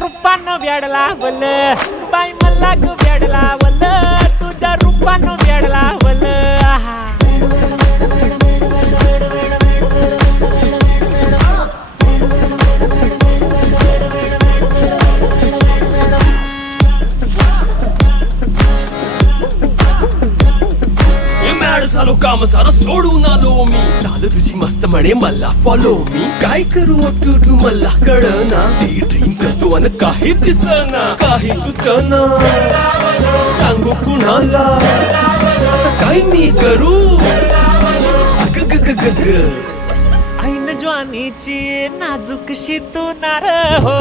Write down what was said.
रूपानं वेड लावल बाई मला ग वेड लावल तुझ्या रूपानं वेड लावल झालो काम सारा सोडून आलो मी चाल तुझी मस्त म्हणे मला फॉलो मी काय करू अटू मला कळना ती ड्रीम करतो आणि काही दिसना काही सुचना सांगू कुणाला आता काय मी करू अग ग ग ग ग ऐन ज्वानीची नाजूकशी तू नार हो